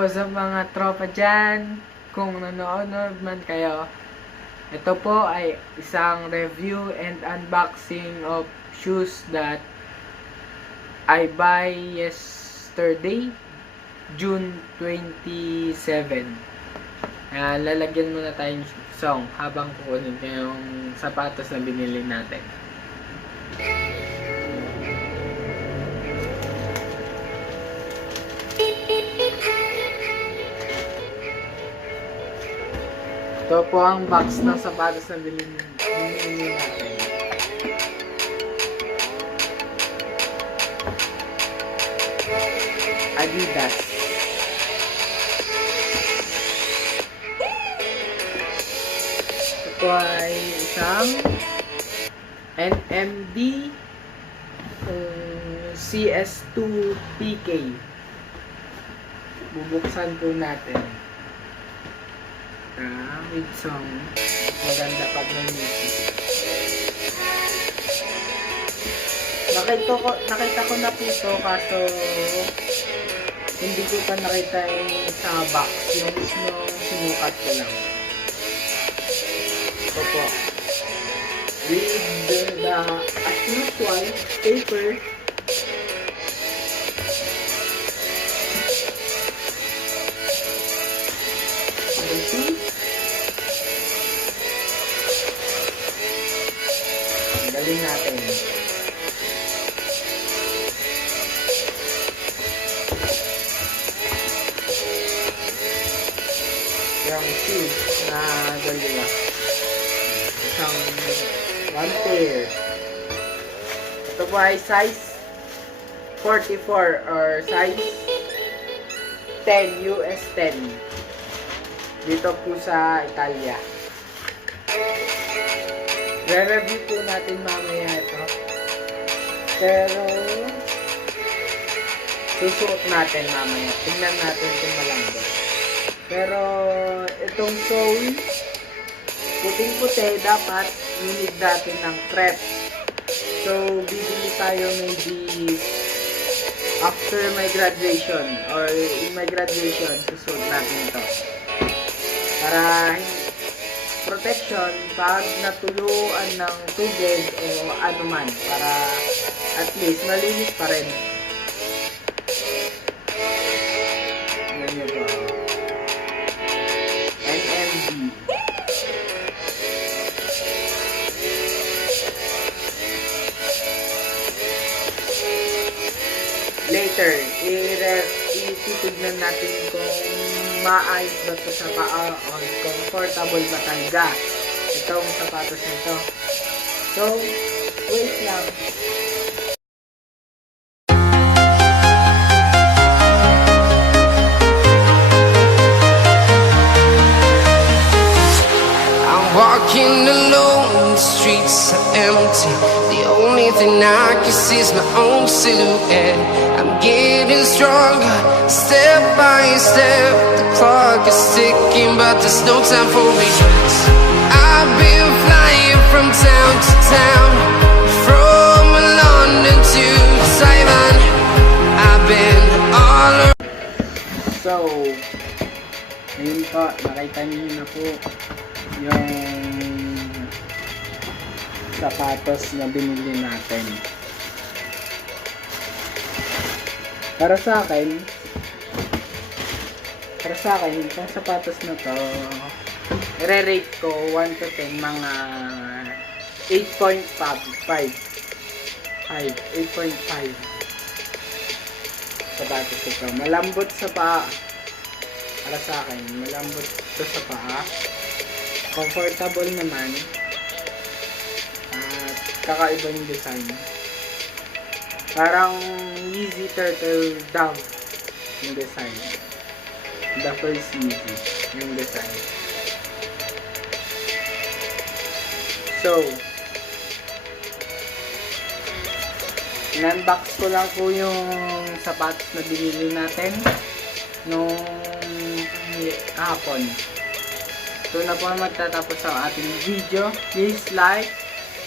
what's up mga tropa dyan? Kung nanonood man kayo, ito po ay isang review and unboxing of shoes that I buy yesterday, June 27. Lalagyan muna tayong song habang kukunin ko yung sapatos na binili natin. Ito po ang box ng sapatos na binili natin. Adidas. Ito ay isang NMD CS2 PK. Bubuksan po natin. With some maganda pag music. Nakita ko na po ito kaso hindi ko pa nakita yung sa box, yung mismo sinukat ko lang. Ito po. With the as usual paper. Galing natin. Yung shoes na dalawa. Isang one pair. Ito po ay size 44 or size 10 US 10. Dito po sa Italia. Re-review po natin mamaya ito. Pero susuot natin mamaya. Tingnan natin kung malambot. Pero itong sole, puting-puti, dapat need natin ng crepe. So, bibili tayo maybe after my graduation or in my graduation, susuot natin ito. Para protection pag natuluan ng tubig o anuman para at least malinis pa rin. Ganyan po. NMD. Later, ititignan natin kung maayos ba ito sa paa o comfortable ba talaga itong sapatos nito. So, wait lang. I'm walking alone, the streets are empty. The only thing I can see is my own silhouette. I'm getting stronger, step by step. The clock is ticking, but there's no time for regrets. I've been flying from town to town, from London to Taiwan. I've been all around. So, ayun po, nakita niyo na po yung sapatos na binili natin. Para sa akin, itong sapatos na to, i-rate ko 1 to 10 mga 8.5. 8.5 sapatos ito. Malambot sa paa. Para sa akin, malambot ito sa paa. Comfortable naman. At kakaiba yung design. Parang Yeezy Turtle Dove yung design. The first Yeezy yung design. So, in-unbox ko lang po yung sapatos na binili natin nung kahapon. So na po magtatapos ang ating video. Please like,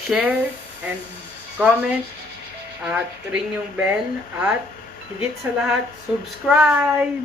share, and comment. At ring yung bell. At higit sa lahat, subscribe!